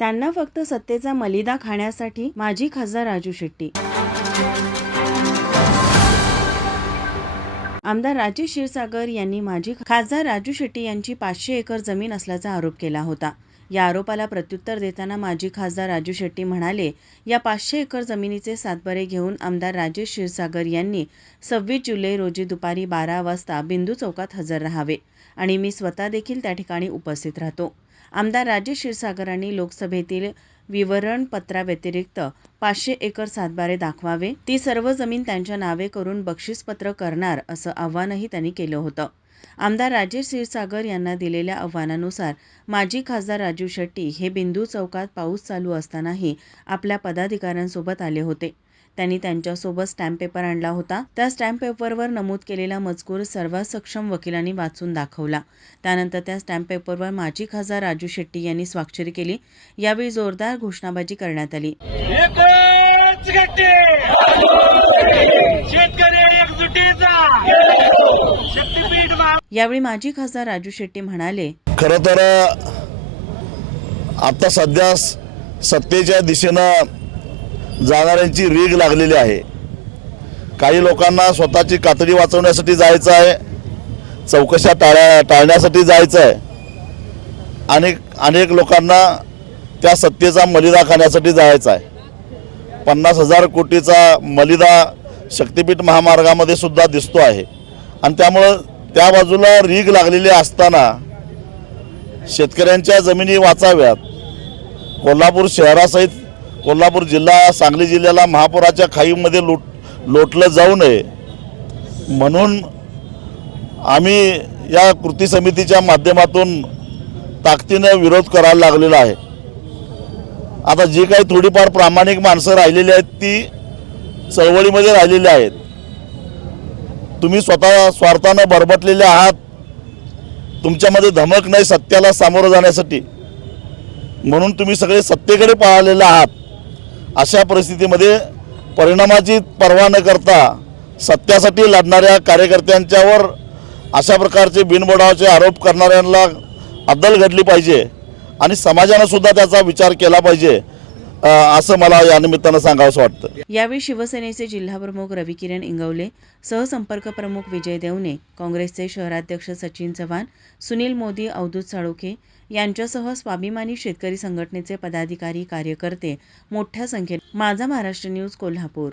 त्यांना फक्त सत्तेचा मलिदा खाण्यासाठी माजी खासदार राजू शेट्टी. आमदार राजेश क्षीरसागर यांनी माजी खासदार राजू शेट्टी यांची पाचशे एकर जमीन असल्याचा आरोप केला होता. या आरोपाला प्रत्युत्तर देताना माजी खासदार राजू शेट्टी म्हणाले या पाचशे एकर जमिनीचे सातबारे घेऊन आमदार राजेश क्षीरसागर यांनी सव्वीस जुलै रोजी दुपारी बारा वाजता बिंदू चौकात हजर राहावे आणि मी स्वतः देखील त्या ठिकाणी उपस्थित राहतो. आमदार राजेश क्षीरसागरांनी लोकसभेतील विवरणपत्राव्यतिरिक्त पाचशे एकर सातबारे दाखवावे. ती सर्व जमीन त्यांच्या नावे करून बक्षीसपत्र करणार असं आव्हानही त्यांनी केलं होतं. आमदार राजेश क्षीरसागर यांना दिलेल्या आव्हानानुसार माजी खासदार राजू शेट्टी हे बिंदू चौकात पाऊस चालू असतानाही आपल्या पदाधिकाऱ्यांसोबत आले होते. त्यांनी त्यांच्यासोबत स्टॅम्प पेपर आणला होता. त्या स्टॅम्प पेपरवर नमूद केलेला मजकूर सर्वात सक्षम वकिलांनी वाचून दाखवला. त्यानंतर त्या स्टॅम्प पेपरवर माजी खासदार राजू शेट्टी यांनी स्वाक्षरी केली. यावेळी जोरदार घोषणाबाजी करण्यात आली. शेतकरी एकजुटीचा! यावेळी माजी खासदार राजू शेट्टी म्हणाले खरं तर आता सध्या स- सत्तेच्या दिशेनं जाणाऱ्यांची रीग लागलेली आहे. काही लोकांना स्वतःची कातडी वाचवण्यासाठी जायचं आहे चौकशा टाळ्या टाळण्यासाठी जायचं आहे. आणि अनेक लोकांना त्या सत्तेचा मलिदा खाण्यासाठी जायचं आहे. पन्नास हजार कोटीचा मलिदा शक्तिपीठ महामार्गामध्ये सुद्धा दिसतो आहे. आणि त्यामुळं त्या बाजूला रीग लागलेली असताना शेतकऱ्यांच्या जमिनी वाचाव्यात. कोल्हापूर शहरासहित कोल्हापूर जिल्हा सांगली जिल्ह्याला महापुराच्या खाईमध्ये लुट लोटलं जाऊ नये. म्हणून आम्ही या कृती समितीच्या माध्यमातून ताकदीनं विरोध करायला लागलेला आहे. आता जी काही थोडीफार प्रामाणिक माणसं राहिलेली आहेत ती चळवळीमध्ये राहिलेली आहेत. तुम्ही स्वतः स्वार्थानं बरबटलेले आहात. तुमच्यामध्ये धमक नाही सत्याला सामोरं जाण्यासाठी. म्हणून तुम्ही सगळे सत्तेकडे पाळलेले आहात. अशा परिस्थितीमध्ये परिणामाची पर्वा न करता सत्यासाठी लढणाऱ्या कार्यकर्त्यांच्यावर अशा प्रकारचे बिनबोडावाचे आरोप करणाऱ्यांना अद्दल घडली पाहिजे आणि समाजानं सुद्धा त्याचा विचार केला पाहिजे. असं मला या निमित्तानं सांगावंसं वाटतं. यावेळी शिवसेनेचे जिल्हाप्रमुख रवी किरण इंगवले सहसंपर्क प्रमुख विजय देवणे काँग्रेसचे शहराध्यक्ष सचिन चव्हाण सुनील मोदी अवधूत साळोखे यांच्यासह स्वाभिमानी शेतकरी संघटनेचे पदाधिकारी कार्यकर्ते मोठ्या संख्येने. माझा महाराष्ट्र न्यूज कोल्हापूर.